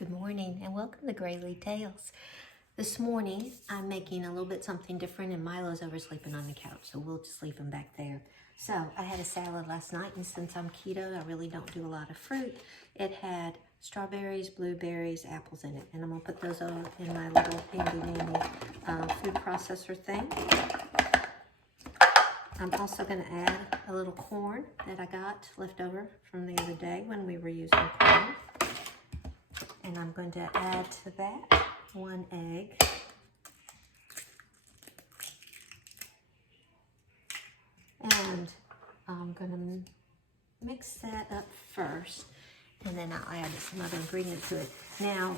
Good morning and welcome to Graylee Tales. This morning I'm making a little bit something different and Milo's over sleeping on the couch, so we'll just leave him back there. So I had a salad last night, and since I'm keto, I really don't do a lot of fruit. It had strawberries, blueberries, apples in it, and I'm gonna put those all in my little handy food processor thing. I'm also gonna add a little corn that I got left over from the other day when we were using corn. And I'm going to add to that 1 egg. And I'm going to mix that up first, and then I'll add some other ingredient to it. Now,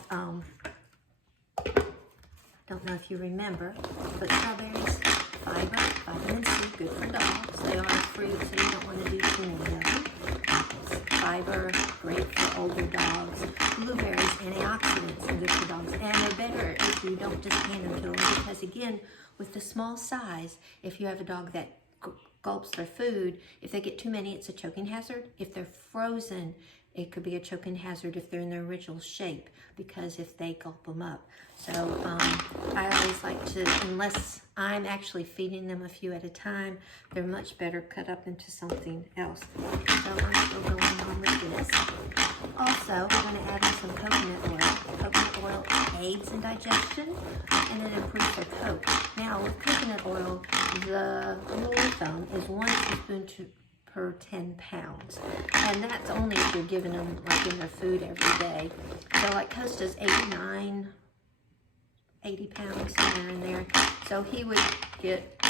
don't know if you remember, but strawberries, fiber, vitamin C, good for dogs. They are a fruit, so you don't want to do too many of them. Fiber, great for older dogs. Blueberries, antioxidants, and good for dogs. And they're better if you don't just hand them to them, because again, with the small size, if you have a dog that gulps their food, if they get too many, it's a choking hazard. If they're frozen, it could be a choking hazard if they're in their original shape, because if they gulp them up. So I always like to, unless I'm actually feeding them a few at a time, they're much better cut up into something else. So I'm still going on with this. Also, we're going to add in some coconut oil. Coconut oil aids in digestion, and it improves their coat. Now, with coconut oil, the rule of thumb is 1 teaspoon per 10 pounds. And that's only if you're giving them like in their food every day. So like Costa's 80 pounds, somewhere in there. So he would get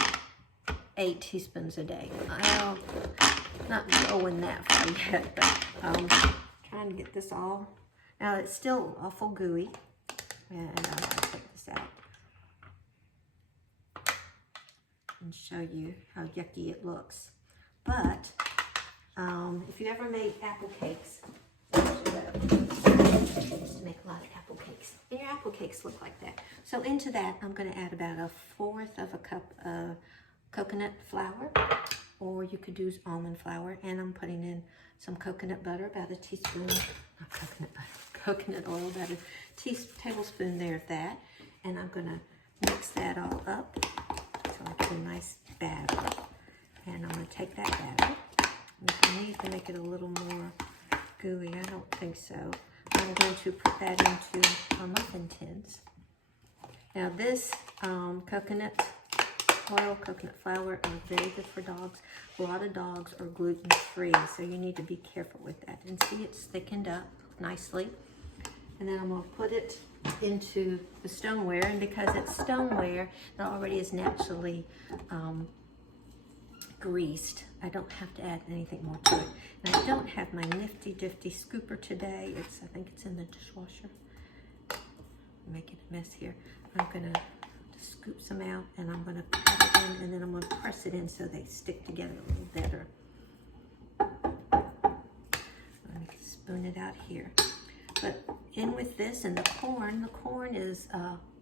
8 teaspoons a day. Well, not going that far yet, but trying to get this all. Now it's still awful gooey. And I'm going to take this out and show you how yucky it looks. But if you ever made apple cakes, I used to make a lot of apple cakes, and your apple cakes look like that. So into that, I'm going to add about 1/4 of a cup of coconut flour, or you could use almond flour, and I'm putting in some coconut butter, about a teaspoon, not coconut butter, coconut oil, about a tablespoon there of that, and I'm going to mix that all up so I get a nice batter. And I'm going to take that batter. If I need to make it a little more gooey, I don't think so. I'm going to put that into our muffin tins. Now this coconut oil, coconut flour are very good for dogs. A lot of dogs are gluten-free, so you need to be careful with that. And see, it's thickened up nicely. And then I'm going to put it into the stoneware, and because it's stoneware that already is naturally greased, I don't have to add anything more to it. And I don't have my nifty scooper today. I think it's in the dishwasher. I'm making a mess here. I'm gonna scoop some out, and I'm gonna pat it in, and then I'm gonna press it in so they stick together a little better. Let me spoon it out here. But in with this and the corn is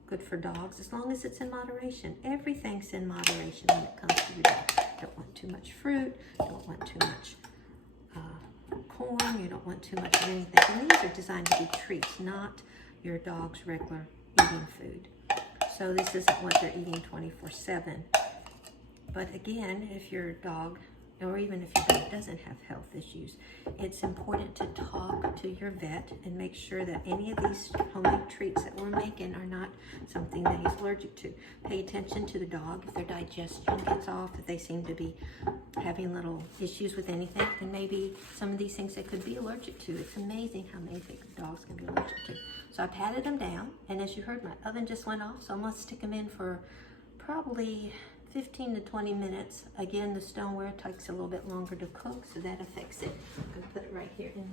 good for dogs as long as it's in moderation. Everything's in moderation when it comes to your dog. Don't want too much fruit, don't want too much corn, you don't want too much of anything. And these are designed to be treats, not your dog's regular eating food. So this isn't what they're eating 24/7. But again, if your dog, or even if your dog doesn't have health issues, it's important to talk to your vet and make sure that any of these homemade treats that we're making are not something that he's allergic to. Pay attention to the dog if their digestion gets off, if they seem to be having little issues with anything, and maybe some of these things they could be allergic to. It's amazing how many things dogs can be allergic to. So I patted them down, and as you heard, my oven just went off, so I'm going to stick them in for probably 15 to 20 minutes. Again, the stoneware takes a little bit longer to cook, so that affects it. I'm going to put it right here in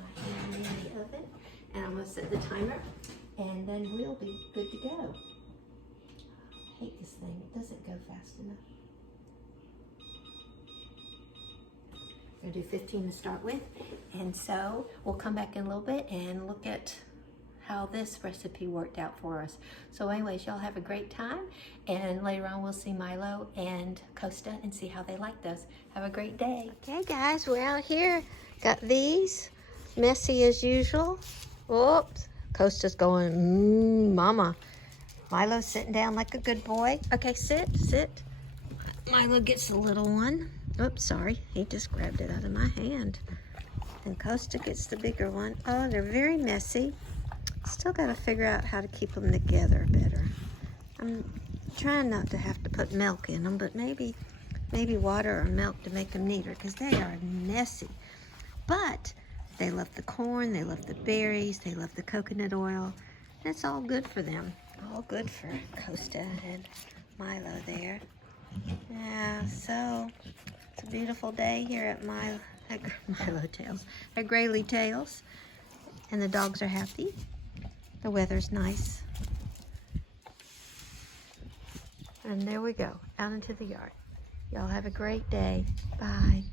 the oven, and I'm going to set the timer, and then we'll be good to go. I hate this thing. It doesn't go fast enough. I'm going to do 15 to start with, and so we'll come back in a little bit and look at how this recipe worked out for us. So anyways, y'all have a great time, and later on we'll see Milo and Costa and see how they like those. Have a great day. Okay guys, we're out here. Got these, messy as usual. Whoops, Costa's going, mama. Milo's sitting down like a good boy. Okay, sit, sit. Milo gets the little one. Oops, sorry. He just grabbed it out of my hand. And Costa gets the bigger one. Oh, they're very messy. Still got to figure out how to keep them together better. I'm trying not to have to put milk in them, but maybe water or milk to make them neater, because they are messy. But they love the corn, they love the berries, they love the coconut oil. It's all good for them. All good for Costa and Milo there. Yeah, so it's a beautiful day here at Milo Tails, at Grayling Tails. And the dogs are happy. The weather's nice. And there we go, out into the yard. Y'all have a great day. Bye.